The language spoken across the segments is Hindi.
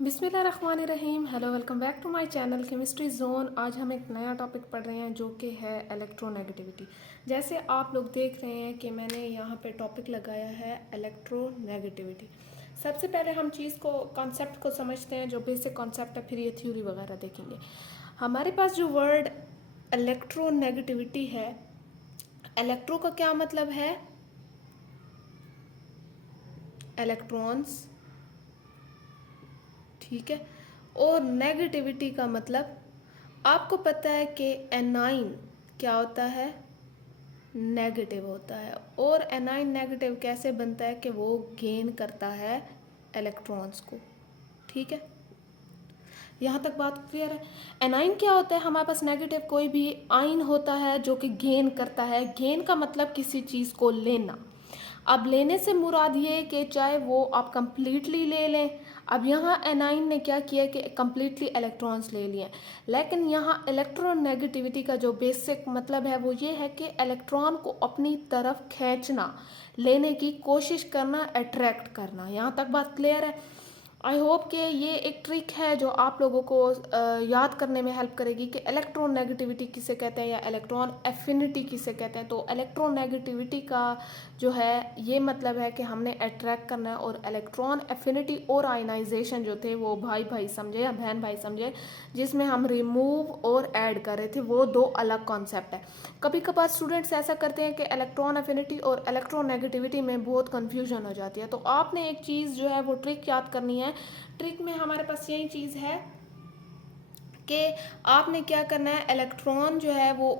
बिस्मिल्लाहिर्रहमानिर्रहीम। Hello, welcome back to my channel chemistry zone. आज हम एक नया टॉपिक पढ़ रहे हैं जो कि है इलेक्ट्रोनेगेटिविटी। जैसे आप लोग देख रहे हैं कि मैंने यहाँ पे टॉपिक लगाया है इलेक्ट्रोनेगेटिविटी। सबसे पहले हम चीज़ को कॉन्सेप्ट को समझते हैं, जो बेसिक कॉन्सेप्ट है, फिर ये थ्योरी वगैरह देखेंगे। हमारे पास जो वर्ड इलेक्ट्रोनेगेटिविटी है, इलेक्ट्रो का क्या मतलब है? इलेक्ट्रॉन्स, ठीक है। और नेगेटिविटी का मतलब आपको पता है कि एनाइन क्या होता है? नेगेटिव होता है। और एनाइन नेगेटिव कैसे बनता है कि वो गेन करता है इलेक्ट्रॉन्स को, ठीक है। यहाँ तक बात क्लियर है। एनाइन क्या होता है? हमारे पास नेगेटिव कोई भी आइन होता है जो कि गेन करता है। गेन का मतलब किसी चीज़ को लेना। अब लेने से मुराद ये कि चाहे वो आप कंप्लीटली ले लें। अब यहाँ एनाइन ने क्या किया कि कंप्लीटली इलेक्ट्रॉन्स ले लिए, लेकिन यहाँ इलेक्ट्रोनेगेटिविटी का जो बेसिक मतलब है वो ये है कि इलेक्ट्रॉन को अपनी तरफ खींचना, लेने की कोशिश करना, अट्रैक्ट करना। यहाँ तक बात क्लियर है। आई होप कि ये एक ट्रिक है जो आप लोगों को याद करने में हेल्प करेगी कि इलेक्ट्रोनेगेटिविटी किसे कहते हैं या इलेक्ट्रॉन एफिनिटी किसे कहते हैं। तो इलेक्ट्रोनेगेटिविटी का जो है ये मतलब है कि हमने अट्रैक्ट करना है, और इलेक्ट्रॉन एफिनिटी और आयनाइजेशन जो थे वो भाई भाई समझे या बहन भाई समझे, जिसमें हम रिमूव और ऐड कर रहे थे, वो दो अलग कॉन्सेप्ट है। कभी कभार स्टूडेंट्स ऐसा करते हैं कि इलेक्ट्रॉन एफिनिटी और इलेक्ट्रोनेगेटिविटी में बहुत कन्फ्यूजन हो जाती है। तो आपने एक चीज़ जो है वो ट्रिक याद करनी है। ट्रिक में हमारे पास यही चीज़ है कि आपने क्या करना है, इलेक्ट्रॉन जो है वो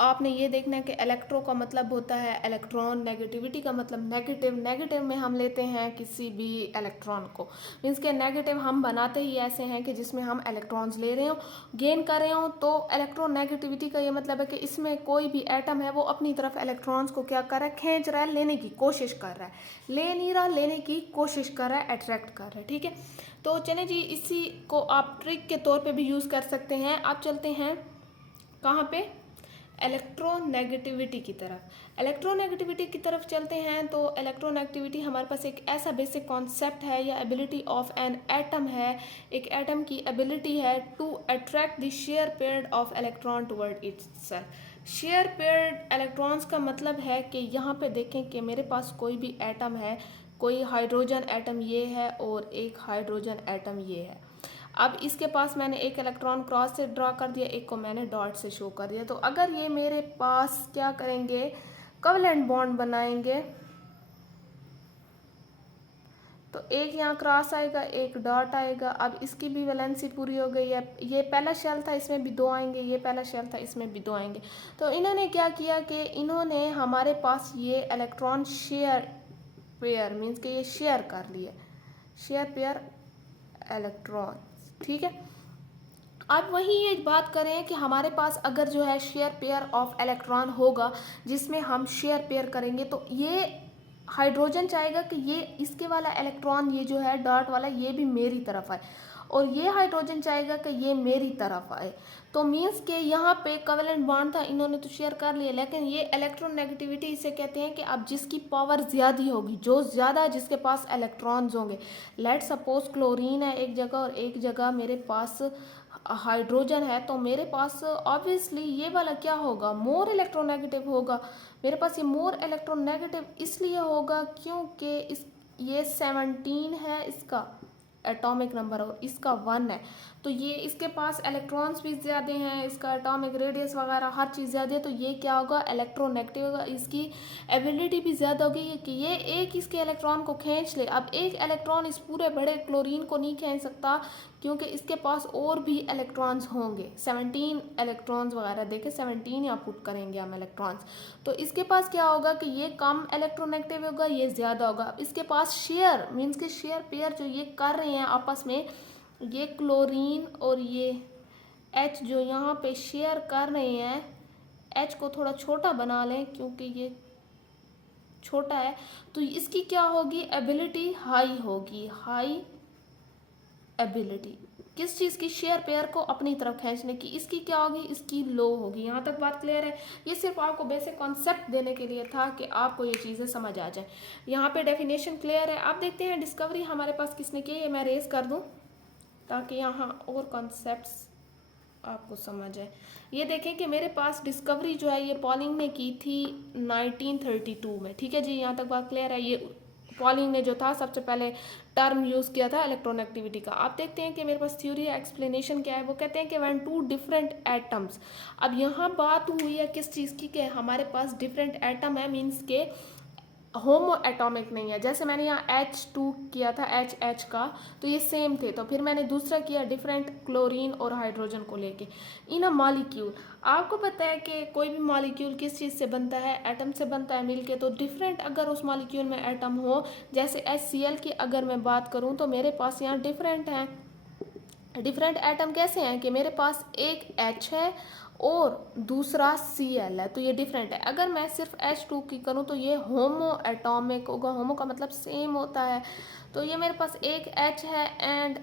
आपने ये देखना है कि इलेक्ट्रो का मतलब होता है इलेक्ट्रॉन, नेगेटिविटी का मतलब नेगेटिव। नेगेटिव में हम लेते हैं किसी भी इलेक्ट्रॉन को, मीन्स के नेगेटिव हम बनाते ही ऐसे हैं कि जिसमें हम इलेक्ट्रॉन्स ले रहे हो, गेन कर रहे हो। तो इलेक्ट्रोनेगेटिविटी का ये मतलब है कि इसमें कोई भी एटम है वो अपनी तरफ इलेक्ट्रॉन्स को क्या कर रहा है? खींच रहा है, लेने की कोशिश कर रहा है। ले नहीं रहा, लेने की कोशिश कर रहा है, अट्रैक्ट कर रहा है, ठीक है। तो चले जी, इसी को आप ट्रिक के तौर पे भी यूज़ कर सकते हैं। आप चलते हैं कहाँ पे? इलेक्ट्रोनेगेटिविटी की तरफ। इलेक्ट्रोनेगेटिविटी की तरफ चलते हैं तो इलेक्ट्रोनेगेटिविटी हमारे पास एक ऐसा बेसिक कॉन्सेप्ट है या एबिलिटी ऑफ एन एटम है। एक एटम की एबिलिटी है to attract the share paired of electron toward itself. Share paired electrons का मतलब है कि यहाँ पे देखें कि मेरे पास कोई भी एटम है, कोई हाइड्रोजन एटम ये है और एक हाइड्रोजन एटम ये है। अब इसके पास मैंने एक इलेक्ट्रॉन क्रॉस से ड्रॉ कर दिया, एक को मैंने डॉट से शो कर दिया। तो अगर ये मेरे पास क्या करेंगे? कोवेलेंट बॉन्ड बनाएंगे। तो एक यहाँ क्रॉस आएगा, एक डॉट आएगा। अब इसकी भी वैलेंसी पूरी हो गई है। ये पहला शेल था, इसमें भी दो आएंगे, ये पहला शेल था, इसमें भी दो आएंगे। तो इन्होंने क्या किया कि इन्होंने हमारे पास ये इलेक्ट्रॉन शेयर पेयर, मीन्स के ये शेयर कर लिए, शेयर पेयर इलेक्ट्रॉन, ठीक है। अब वही ये बात करें कि हमारे पास अगर जो है शेयर पेयर ऑफ इलेक्ट्रॉन होगा जिसमें हम शेयर पेयर करेंगे, तो ये हाइड्रोजन चाहेगा कि ये इसके वाला इलेक्ट्रॉन, ये जो है डॉट वाला, ये भी मेरी तरफ आए, और ये हाइड्रोजन चाहेगा कि ये मेरी तरफ आए। तो मीन्स के यहाँ पे कोवेलेंट बॉन्ड था, इन्होंने तो शेयर कर लिया, लेकिन ये इलेक्ट्रोनेगेटिविटी इसे कहते हैं कि अब जिसकी पावर ज़्यादा होगी, जो ज़्यादा जिसके पास इलेक्ट्रॉन्स होंगे। लेट सपोज क्लोरीन है एक जगह और एक जगह मेरे पास हाइड्रोजन है, तो मेरे पास ऑब्वियसली ये वाला क्या होगा? मोर इलेक्ट्रोनेगेटिव होगा। मेरे पास ये मोर इलेक्ट्रोनेगेटिव इसलिए होगा क्योंकि इस ये 17 है इसका एटॉमिक नंबर और इसका 1 है। तो ये इसके पास इलेक्ट्रॉन्स भी ज़्यादा हैं, इसका एटॉमिक रेडियस वगैरह हर चीज़ ज़्यादा है। तो ये क्या होगा? इलेक्ट्रोनेगेटिव होगा। इसकी एबिलिटी भी ज़्यादा होगी कि ये एक इसके इलेक्ट्रॉन को खींच ले। अब एक इलेक्ट्रॉन इस पूरे बड़े क्लोरीन को नहीं खींच सकता क्योंकि इसके पास और भी इलेक्ट्रॉन्स होंगे। 17 इलेक्ट्रॉन्स वगैरह देखे, 17 यहाँ पुट करेंगे हम इलेक्ट्रॉन्स। तो इसके पास क्या होगा कि ये कम इलेक्ट्रोनेगेटिव होगा, ये ज़्यादा होगा। अब इसके पास शेयर, मीन्स के शेयर पेयर जो ये कर रहे हैं आपस में, ये क्लोरीन और ये एच जो यहाँ पे शेयर कर रहे हैं, एच को थोड़ा छोटा बना लें क्योंकि ये छोटा है। तो इसकी क्या होगी? एबिलिटी हाई होगी, हाई एबिलिटी किस चीज़ की? शेयर पेयर को अपनी तरफ खींचने की। इसकी क्या होगी? इसकी लो होगी। यहाँ तक बात क्लियर है। ये सिर्फ आपको बेसिक कॉन्सेप्ट देने के लिए था कि आपको ये चीज़ें समझ आ जाए। यहाँ पे डेफिनेशन क्लियर है। आप देखते हैं डिस्कवरी हमारे पास किसने की है, मैं रेस कर दूँ। ताकि यहाँ और कॉन्सेप्ट्स आपको समझ आए। ये देखें कि मेरे पास डिस्कवरी जो है ये पॉलिंग ने की थी 1932 में, ठीक है जी, यहाँ तक बात क्लियर है। ये पॉलिंग ने जो था सबसे पहले टर्म यूज़ किया था इलेक्ट्रोनेगेटिविटी का। आप देखते हैं कि मेरे पास थ्योरी एक्सप्लेनेशन क्या है, वो कहते हैं कि व्हेन टू डिफरेंट एटम्स। अब यहाँ बात हुई है किस चीज़ की, कि हमारे पास डिफरेंट एटम है, मीन्स के होमो एटॉमिक नहीं है। जैसे मैंने यहाँ H2 किया था HH का, तो ये सेम थे। तो फिर मैंने दूसरा किया डिफरेंट क्लोरीन और हाइड्रोजन को लेके इन अ मॉलिक्यूल। आपको पता है कि कोई भी मॉलिक्यूल किस चीज़ से बनता है, एटम से बनता है मिलके। तो डिफरेंट अगर उस मॉलिक्यूल में एटम हो, जैसे HCl की अगर मैं बात करूँ तो मेरे पास यहाँ डिफरेंट हैं। डिफरेंट एटम कैसे हैं कि मेरे पास एक H है और दूसरा Cl है, तो ये डिफरेंट है। अगर मैं सिर्फ H2 की करूँ तो ये होमो एटॉमिक होगा। होमो का मतलब सेम होता है। तो ये मेरे पास एक H है एंड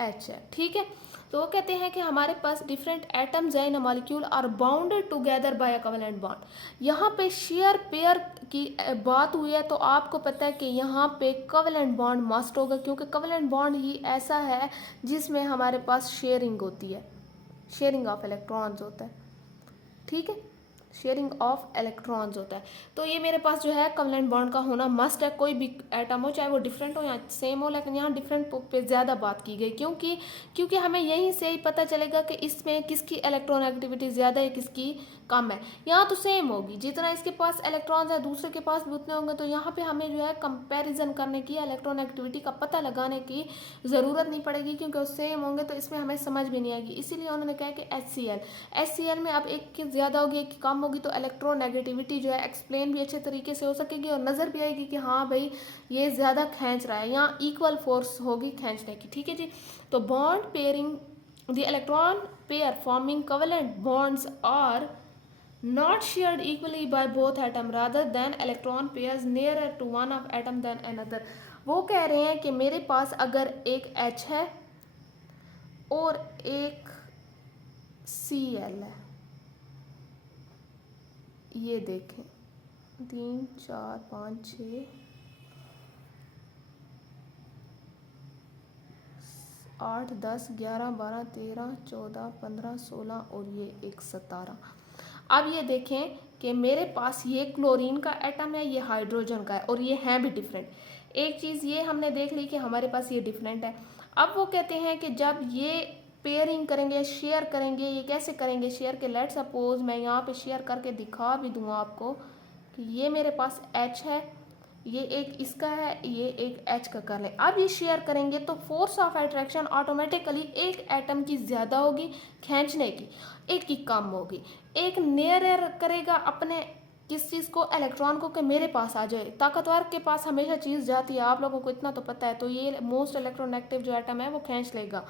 H है, ठीक है। तो वो कहते हैं कि हमारे पास डिफरेंट एटम्स है in molecule are bounded together by a covalent bond. यहाँ पे शेयर पेयर की बात हुई है, तो आपको पता है कि यहाँ पे कोवेलेंट बॉन्ड मस्ट होगा, क्योंकि कोवेलेंट बॉन्ड ही ऐसा है जिसमें हमारे पास शेयरिंग होती है, शेयरिंग ऑफ इलेक्ट्रॉन्स होता है, ठीक है, शेयरिंग ऑफ इलेक्ट्रॉन्स होता है। तो ये मेरे पास जो है कोवेलेंट बॉन्ड का होना मस्ट है। कोई भी एटम हो, चाहे वो डिफरेंट हो या सेम हो, लेकिन यहाँ डिफरेंट पे ज़्यादा बात की गई, क्योंकि हमें यहीं से ही पता चलेगा कि इसमें किसकी इलेक्ट्रॉनेगेटिविटी ज़्यादा है, किसकी कम है। यहाँ तो सेम होगी, जितना इसके पास इलेक्ट्रॉन्स है दूसरे के पास भी उतने होंगे। तो यहाँ पे हमें जो है कंपैरिजन करने की, इलेक्ट्रॉनेगेटिविटी का पता लगाने की ज़रूरत नहीं पड़ेगी, क्योंकि वो सेम होंगे तो इसमें हमें समझ भी नहीं आएगी। इसीलिए उन्होंने कहा कि HCl में अब एक की ज़्यादा होगी एक की कम होगी, तो इलेक्ट्रोनेगेटिविटी जो है एक्सप्लेन भी अच्छे तरीके से हो सकेगी और नज़र भी आएगी कि हाँ भाई ये ज़्यादा खींच रहा है, यहाँ इक्वल फोर्स होगी खींचने की, ठीक है जी। तो bond pairing the electron pair forming covalent bonds are not shared equally by both atom rather than electron pairs nearer to one of atom than another। वो कह रहे हैं कि मेरे पास अगर एक H है और एक Cl है, ये देखें 3 4 5 6 8 10 11 12 13 14 15 16 और ये एक 17। अब ये देखें कि मेरे पास ये क्लोरीन का एटम है, ये हाइड्रोजन का है, और ये हैं भी डिफरेंट। एक चीज़ ये हमने देख ली कि हमारे पास ये डिफरेंट है। अब वो कहते हैं कि जब ये पेयरिंग करेंगे, शेयर करेंगे, ये कैसे करेंगे शेयर के, लेट सपोज मैं यहाँ पे शेयर करके दिखा भी दूँगा आपको कि ये मेरे पास H है, ये एक इसका है, ये एक H का कर लें। अब ये शेयर करेंगे तो फोर्स ऑफ अट्रैक्शन ऑटोमेटिकली एक एटम की ज़्यादा होगी खींचने की, एक की कम होगी। एक नियर करेगा अपने किस चीज़ को, इलेक्ट्रॉन को, कि मेरे पास आ जाए। ताकतवर के पास हमेशा चीज़ जाती है, आप लोगों को इतना तो पता है। तो ये मोस्ट इलेक्ट्रोनेगेटिव जो एटम है वो खींच लेगा,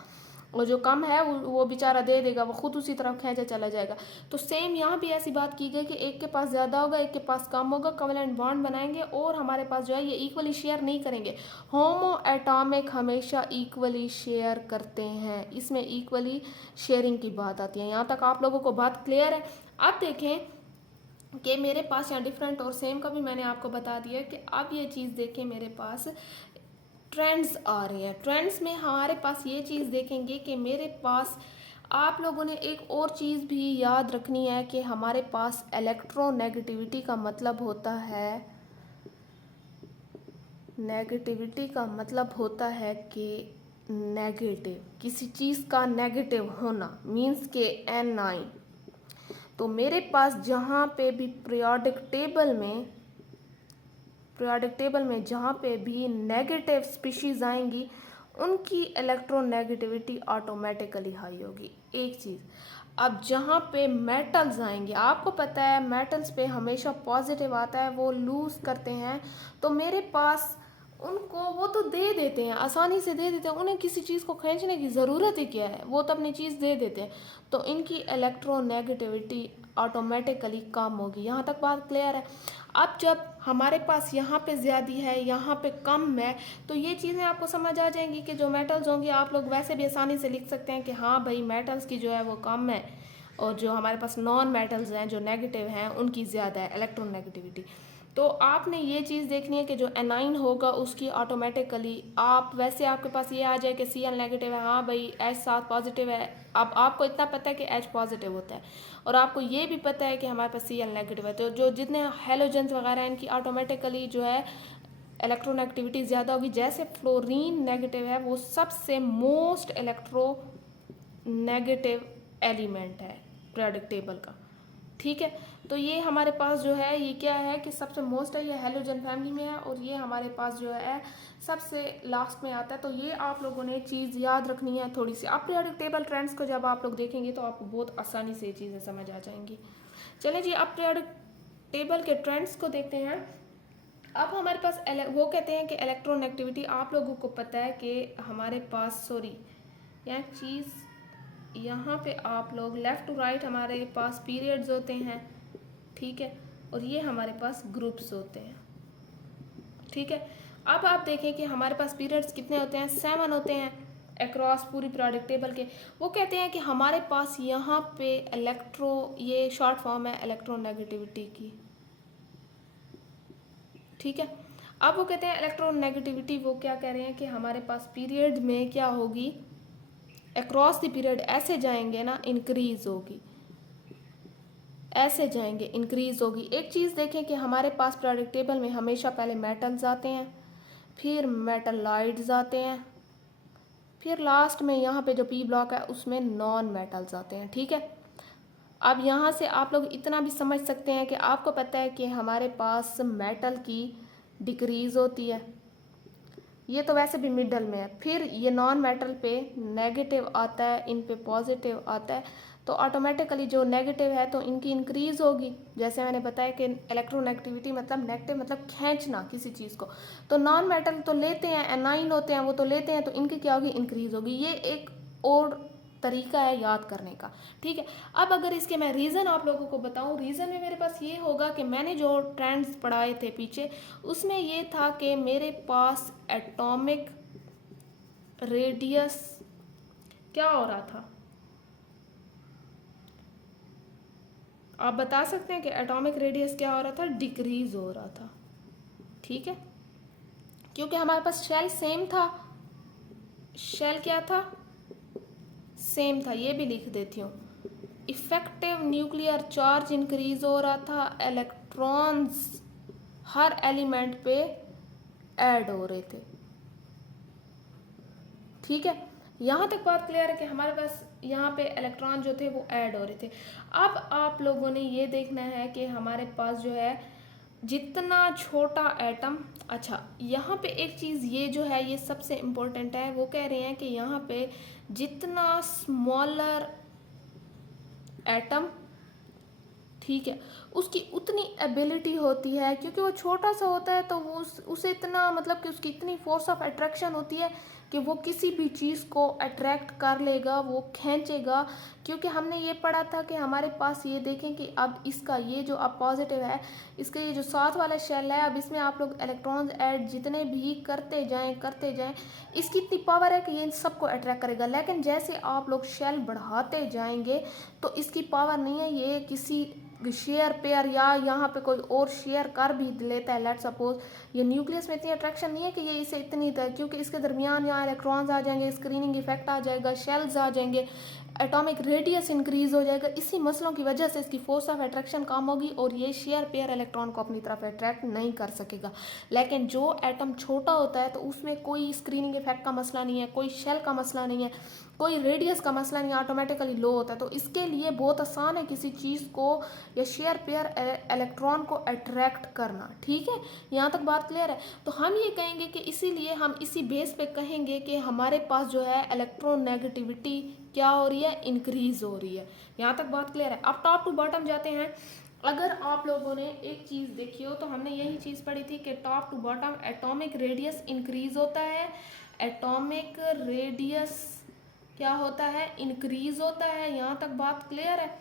और जो कम है वो बेचारा दे देगा, वो खुद उसी तरफ खींचा चला जाएगा। तो सेम यहाँ भी ऐसी बात की गई कि एक के पास ज़्यादा होगा, एक के पास कम होगा, कोवेलेंट बॉन्ड बनाएंगे और हमारे पास जो है ये इक्वली शेयर नहीं करेंगे। होमो एटॉमिक हमेशा इक्वली शेयर करते हैं, इसमें इक्वली शेयरिंग की बात आती है। यहाँ तक आप लोगों को बात क्लियर है। अब देखें कि मेरे पास यहाँ डिफरेंट और सेम का भी मैंने आपको बता दिया कि अब ये चीज़ देखें, मेरे पास ट्रेंड्स आ रही हैं। ट्रेंड्स में हमारे पास ये चीज़ देखेंगे कि मेरे पास आप लोगों ने एक और चीज़ भी याद रखनी है कि हमारे पास इलेक्ट्रोनेगेटिविटी का मतलब होता है, नेगेटिविटी का मतलब होता है कि नेगेटिव, किसी चीज़ का नेगेटिव होना, मीन्स के Ni। तो मेरे पास जहाँ पे भी पीरियोडिक टेबल में जहाँ पे भी नेगेटिव स्पीशीज आएंगी उनकी इलेक्ट्रोनेगेटिविटी ऑटोमेटिकली हाई होगी। एक चीज़, अब जहाँ पे मेटल्स आएंगे, आपको पता है मेटल्स पे हमेशा पॉजिटिव आता है, वो लूज करते हैं। तो मेरे पास उनको वो तो दे देते हैं, आसानी से दे देते हैं, उन्हें किसी चीज़ को खींचने की ज़रूरत ही क्या है, वो तो अपनी चीज़ दे देते हैं। तो इनकी इलेक्ट्रोनेगेटिविटी ऑटोमेटिकली कम होगी। यहाँ तक बात क्लियर है। अब जब हमारे पास यहाँ पे ज़्यादा है, यहाँ पे कम है, तो ये चीज़ें आपको समझ आ जाएंगी कि जो मेटल्स होंगी, आप लोग वैसे भी आसानी से लिख सकते हैं कि हाँ भाई मेटल्स की जो है वो कम है, और जो हमारे पास नॉन मेटल्स हैं जो नेगेटिव हैं उनकी ज़्यादा है इलेक्ट्रोनेगेटिविटी। तो आपने ये चीज़ देखनी है कि जो एनाइन होगा उसकी ऑटोमेटिकली आप वैसे आपके पास ये आ जाए कि Cl नेगेटिव है, हाँ भाई H7 पॉजिटिव है। अब आपको इतना पता है कि H पॉजिटिव होता है और आपको ये भी पता है कि हमारे पास Cl नेगेटिव है, तो जो जितने हेलोजेंस वगैरह हैं इनकी ऑटोमेटिकली जो है इलेक्ट्रोनेगेटिविटी ज़्यादा होगी। जैसे फ्लोरीन नेगेटिव है, वो सबसे मोस्ट इलेक्ट्रो नेगेटिव एलिमेंट है पीरियोडिक टेबल का, ठीक है। तो ये हमारे पास जो है ये क्या है कि सबसे मोस्ट है, ये हेलोजन फैमिली में है और ये हमारे पास जो है सबसे लास्ट में आता है। तो ये आप लोगों ने चीज़ याद रखनी है थोड़ी सी। आप पीरियोडिक टेबल ट्रेंड्स को जब आप लोग देखेंगे तो आपको बहुत आसानी से ये चीज़ें समझ आ जाएंगी। चलिए जी, अब पीरियोडिक टेबल के ट्रेंड्स को देखते हैं। अब हमारे पास वो कहते हैं कि इलेक्ट्रोनेगेटिविटी, आप लोगों को पता है कि हमारे पास यह चीज़ यहाँ पे आप लोग लेफ़्ट टू राइट हमारे पास पीरियड्स होते हैं, ठीक है, और ये हमारे पास ग्रुप्स होते हैं, ठीक है। अब आप देखें कि हमारे पास पीरियड्स कितने होते हैं, 7 होते हैं अक्रॉस पूरी पीरियोडिक टेबल के। वो कहते हैं कि हमारे पास यहाँ पे ये शॉर्ट फॉर्म है इलेक्ट्रोनेगेटिविटी की, ठीक है। अब वो कहते हैं इलेक्ट्रोनेगेटिविटी, वो क्या कह रहे हैं कि हमारे पास पीरियड में क्या होगी, अक्रॉस द पीरियड ऐसे जाएंगे ना, इंक्रीज होगी, ऐसे जाएंगे इंक्रीज होगी। एक चीज़ देखें कि हमारे पास पीरियोडिक टेबल में हमेशा पहले मेटल्स आते हैं, फिर मेटलाइड्स आते हैं, फिर लास्ट में यहाँ पे जो पी ब्लॉक है उसमें नॉन मेटल्स आते हैं, ठीक है। अब यहाँ से आप लोग इतना भी समझ सकते हैं कि आपको पता है कि हमारे पास मेटल की डिक्रीज़ होती है, ये तो वैसे भी मिडल में है, फिर ये नॉन मेटल पे नेगेटिव आता है, इन पे पॉजिटिव आता है, तो ऑटोमेटिकली जो नेगेटिव है तो इनकी इंक्रीज़ होगी। जैसे मैंने बताया कि इलेक्ट्रोनेगेटिविटी मतलब नेगेटिव मतलब खींचना किसी चीज़ को, तो नॉन मेटल तो लेते हैं, एनाइन होते हैं वो तो लेते हैं, तो इनकी क्या होगी, इंक्रीज़ होगी। ये एक और तरीका है याद करने का, ठीक है। अब अगर इसके मैं रीज़न आप लोगों को बताऊं, रीज़न में मेरे पास ये होगा कि मैंने जो ट्रेंड्स पढ़ाए थे पीछे, उसमें ये था कि मेरे पास एटॉमिक रेडियस क्या हो रहा था, आप बता सकते हैं कि एटॉमिक रेडियस क्या हो रहा था, डिक्रीज हो रहा था, ठीक है, क्योंकि हमारे पास शेल सेम था, शेल क्या था, सेम था। ये भी लिख देती हूँ, इफेक्टिव न्यूक्लियर चार्ज इंक्रीज हो रहा था, इलेक्ट्रॉन्स हर एलिमेंट पे ऐड हो रहे थे, ठीक है। यहाँ तक बात क्लियर है कि हमारे पास यहाँ पे इलेक्ट्रॉन जो थे वो ऐड हो रहे थे। अब आप लोगों ने ये देखना है कि हमारे पास जो है जितना छोटा एटम, अच्छा यहाँ पे एक चीज़ ये जो है ये सबसे इम्पोर्टेंट है, वो कह रहे हैं कि यहाँ पे जितना स्मॉलर एटम, ठीक है, उसकी उतनी एबिलिटी होती है, क्योंकि वो छोटा सा होता है तो वो उसे इतना मतलब कि उसकी इतनी फोर्स ऑफ अट्रैक्शन होती है कि वो किसी भी चीज़ को अट्रैक्ट कर लेगा, वो खींचेगा। क्योंकि हमने ये पढ़ा था कि हमारे पास ये देखें कि अब इसका ये जो अब पॉजिटिव है, इसका ये जो साथ वाला शेल है, अब इसमें आप लोग इलेक्ट्रॉन्स ऐड जितने भी करते जाएं, इसकी इतनी पावर है कि ये इन सबको अट्रैक्ट करेगा। लेकिन जैसे आप लोग शेल बढ़ाते जाएंगे तो इसकी पावर नहीं है, ये किसी शेयर पेयर या यहाँ पे कोई और शेयर कर भी लेता है, लेट सपोज ये न्यूक्लियस में इतनी अट्रैक्शन नहीं है कि ये इसे इतनी क्योंकि इसके दरमियान यहाँ इलेक्ट्रॉन्स आ जाएंगे, स्क्रीनिंग इफेक्ट आ जाएगा, शेल्स आ जाएंगे, एटॉमिक रेडियस इंक्रीज हो जाएगा। इसी मसलों की वजह से इसकी फोर्स ऑफ अट्रैक्शन कम होगी और ये शेयर पेयर इलेक्ट्रॉन को अपनी तरफ अट्रैक्ट नहीं कर सकेगा। लेकिन जो एटम छोटा होता है तो उसमें कोई स्क्रीनिंग इफेक्ट का मसला नहीं है, कोई शेल का मसला नहीं है, कोई रेडियस का मसला नहीं, ऑटोमेटिकली लो होता है। तो इसके लिए बहुत आसान है किसी चीज़ को या शेयर पेयर इलेक्ट्रॉन को अट्रैक्ट करना, ठीक है। यहाँ तक बात क्लियर है। तो हम ये कहेंगे कि इसीलिए हम इसी बेस पे कहेंगे कि हमारे पास जो है इलेक्ट्रोनेगेटिविटी क्या हो रही है, इंक्रीज हो रही है। यहाँ तक बात क्लियर है। अब टॉप टू बॉटम जाते हैं। अगर आप लोगों ने एक चीज़ देखी हो तो हमने यही चीज़ पढ़ी थी कि top to bottom atomic radius increase होता है, एटॉमिक रेडियस क्या होता है, इंक्रीज होता है। यहाँ तक बात क्लियर है।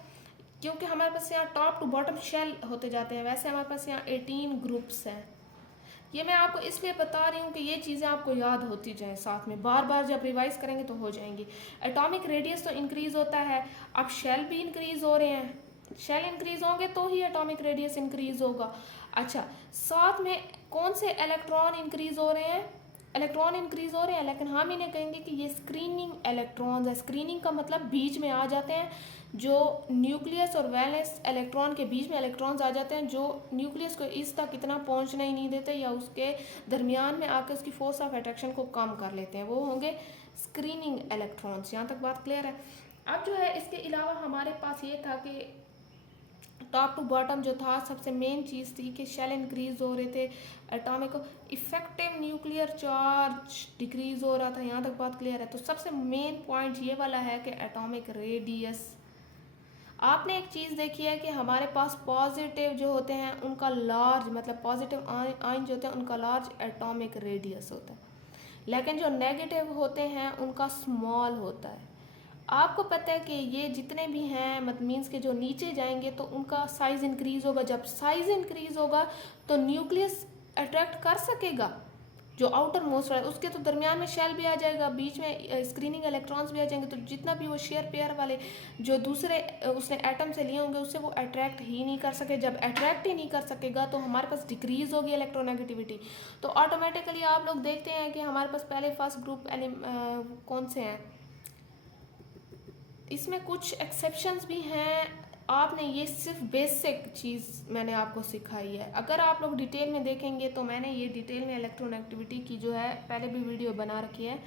क्योंकि हमारे पास यहाँ टॉप टू बॉटम शेल होते जाते हैं। वैसे हमारे पास यहाँ 18 ग्रुप्स हैं। ये मैं आपको इसलिए बता रही हूँ कि ये चीज़ें आपको याद होती जाएं, साथ में बार बार जब रिवाइज करेंगे तो हो जाएंगी। एटॉमिक रेडियस तो इंक्रीज होता है, अब शेल भी इंक्रीज हो रहे हैं, शेल इंक्रीज होंगे तो ही एटॉमिक रेडियस इंक्रीज होगा। अच्छा, साथ में कौन से इलेक्ट्रॉन इंक्रीज हो रहे हैं? इलेक्ट्रॉन इंक्रीज हो रहे हैं, लेकिन हम इन्हें कहेंगे कि ये स्क्रीनिंग इलेक्ट्रॉन्स है। स्क्रीनिंग का मतलब बीच में आ जाते हैं, जो न्यूक्लियस और वैलेंस इलेक्ट्रॉन के बीच में इलेक्ट्रॉन्स आ जाते हैं, जो न्यूक्लियस को इस तक इतना पहुंचना ही नहीं देते या उसके दरमियान में आकर उसकी फोर्स ऑफ अट्रैक्शन को कम कर लेते हैं, वो होंगे स्क्रीनिंग इलेक्ट्रॉन्स। यहाँ तक बात क्लियर है? अब जो है इसके अलावा हमारे पास ये था कि टॉप टू बॉटम जो था सबसे मेन चीज़ थी कि शेल इंक्रीज हो रहे थे, atomic effective nuclear charge decrease हो रहा था। यहाँ तक बात क्लियर है? तो सबसे मेन पॉइंट ये वाला है कि एटॉमिक रेडियस। आपने एक चीज़ देखी है कि हमारे पास पॉजिटिव जो होते हैं उनका लार्ज, मतलब पॉजिटिव आयन जो होते हैं उनका लार्ज एटॉमिक रेडियस होता है, लेकिन जो नेगेटिव होते हैं उनका स्मॉल होता है। आपको पता है कि ये जितने भी हैं मतलब मीन्स के जो नीचे जाएंगे तो उनका साइज़ इंक्रीज़ होगा। जब साइज़ इंक्रीज़ होगा तो न्यूक्लियस अट्रैक्ट कर सकेगा जो आउटर मोस्ट है, उसके तो दरमियान में शेल भी आ जाएगा, बीच में स्क्रीनिंग इलेक्ट्रॉन्स भी आ जाएंगे, तो जितना भी वो शेयर पेयर वाले जो दूसरे उसने एटम से लिए होंगे उससे वो अट्रैक्ट ही नहीं कर सके। जब अट्रैक्ट ही नहीं कर सकेगा तो हमारे पास डिक्रीज़ होगी इलेक्ट्रोनेगेटिविटी। तो ऑटोमेटिकली आप लोग देखते हैं कि हमारे पास पहले फर्स्ट ग्रुप कौन से हैं, इसमें कुछ एक्सेप्शंस भी हैं। आपने ये सिर्फ बेसिक चीज़ मैंने आपको सिखाई है। अगर आप लोग डिटेल में देखेंगे तो मैंने ये डिटेल में इलेक्ट्रोनेगेटिविटी की जो है पहले भी वीडियो बना रखी है,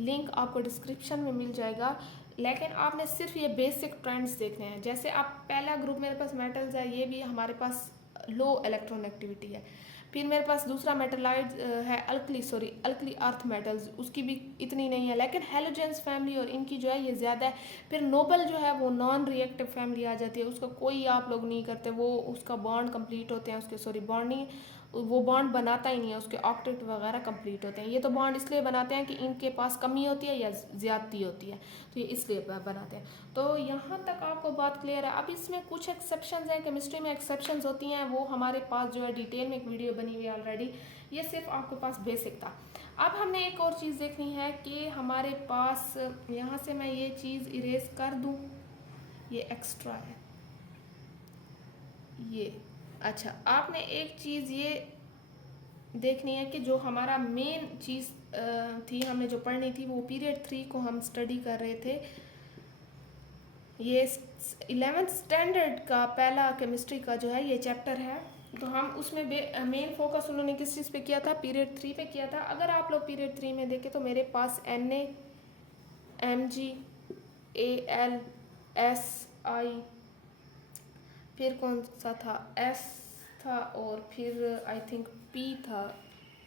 लिंक आपको डिस्क्रिप्शन में मिल जाएगा। लेकिन आपने सिर्फ ये बेसिक ट्रेंड्स देखने हैं। जैसे आप पहला ग्रुप मेरे पास मेटल्स है, ये भी हमारे पास लो इलेक्ट्रोनेगेटिविटी है। फिर मेरे पास दूसरा मेटलाइड है अल्कली अर्थ मेटल्स, उसकी भी इतनी नहीं है, लेकिन हेलोजेंस फैमिली और इनकी जो है ये ज़्यादा है। फिर नोबल जो है वो नॉन रिएक्टिव फैमिली आ जाती है, उसका कोई आप लोग नहीं करते, वो उसका बॉन्ड कंप्लीट होते हैं, उसके बॉन्ड नहीं, वो बॉन्ड बनाता ही नहीं है, उसके ऑक्टेट वगैरह कंप्लीट होते हैं। ये तो बॉन्ड इसलिए बनाते हैं कि इनके पास कमी होती है या ज़्यादती होती है, तो ये इसलिए बनाते हैं। तो यहाँ तक आपको बात क्लियर है? अब इसमें कुछ एक्सेप्शंस हैं, केमिस्ट्री में एक्सेप्शंस होती हैं, वो हमारे पास जो है डिटेल में एक वीडियो बनी हुई है ऑलरेडी। ये सिर्फ आपके पास बेसिक था। अब हमने एक और चीज़ देखनी है कि हमारे पास यहाँ से मैं ये चीज़ इरेज कर दूँ, ये एक्स्ट्रा है ये। अच्छा, आपने एक चीज़ ये देखनी है कि जो हमारा मेन चीज़ थी हमने जो पढ़नी थी, वो पीरियड 3 को हम स्टडी कर रहे थे। ये 11th स्टैंडर्ड का पहला केमिस्ट्री का जो है ये चैप्टर है, तो हम उसमें मेन फोकस उन्होंने किस चीज़ पे किया था? पीरियड 3 पे किया था। अगर आप लोग पीरियड 3 में देखें तो मेरे पास Na, Mg, Al, Si, फिर कौन सा था, S था, और फिर आई थिंक P था,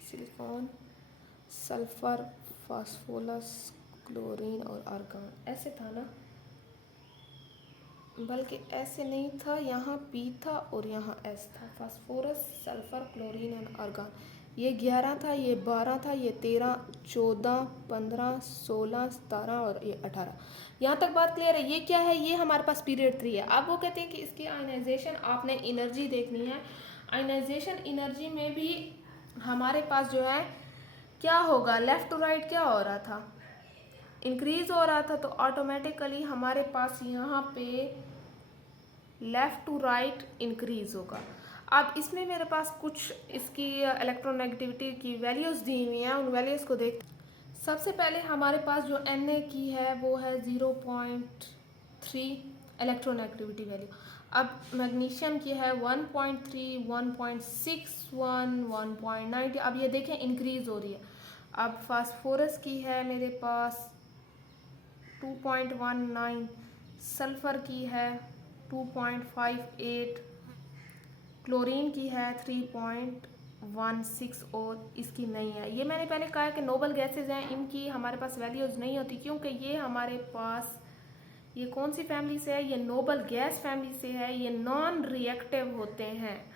सिलिकॉन, सल्फर, फास्फोरस, क्लोरीन और आर्गन, ऐसे था ना? बल्कि ऐसे नहीं था, यहाँ P था और यहाँ S था, फास्फोरस, सल्फर, क्लोरीन और आर्गन। ये 11 था, ये 12 था, ये 13, 14, 15, 16, 17 और ये 18। यहाँ तक बात क्लियर है? ये क्या है? ये हमारे पास पीरियड 3 है। अब वो कहते हैं कि इसकी आयनाइजेशन आपने एनर्जी देखनी है। आयनाइजेशन एनर्जी में भी हमारे पास जो है क्या होगा, लेफ़्ट टू राइट क्या हो रहा था? इंक्रीज हो रहा था, तो ऑटोमेटिकली हमारे पास यहाँ पे लेफ़्ट टू राइट इंक्रीज होगा। अब इसमें मेरे पास कुछ इसकी इलेक्ट्रोनेगेटिविटी की वैल्यूज़ दी हुई हैं, उन वैल्यूज़ को देख। सबसे पहले हमारे पास जो Na की है वो है 0.3 इलेक्ट्रोनेगेटिविटी वैल्यू। अब मैग्नीशियम की है 1.3, 1.61, 1.90। अब ये देखें इंक्रीज हो रही है। अब फास्फोरस की है मेरे पास 2.19, सल्फ़र की है 2.58, क्लोरीन की है 3.16 और इसकी नहीं है। ये मैंने पहले कहा है कि नोबल गैसेज हैं, इनकी हमारे पास वैल्यूज़ नहीं होती, क्योंकि ये हमारे पास ये कौन सी फैमिली से है? ये नोबल गैस फैमिली से है। ये नॉन रिएक्टिव होते हैं।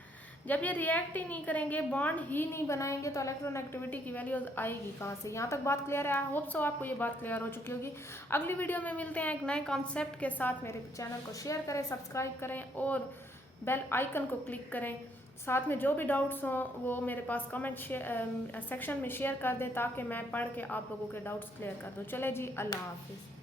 जब ये रिएक्ट ही नहीं करेंगे, बॉन्ड ही नहीं बनाएंगे, तो इलेक्ट्रोनेगेटिविटी की वैल्यूज आएगी कहाँ से? यहाँ तक बात क्लियर है? आई होप सो आपको ये बात क्लियर हो चुकी होगी। अगली वीडियो में मिलते हैं एक नए कॉन्सेप्ट के साथ। मेरे चैनल को शेयर करें, सब्सक्राइब करें और बेल आइकन को क्लिक करें। साथ में जो भी डाउट्स हों वो मेरे पास कमेंट सेक्शन में शेयर कर दें, ताकि मैं पढ़ के आप लोगों के डाउट्स क्लियर कर दूँ। चले जी, अल्लाह हाफिज़।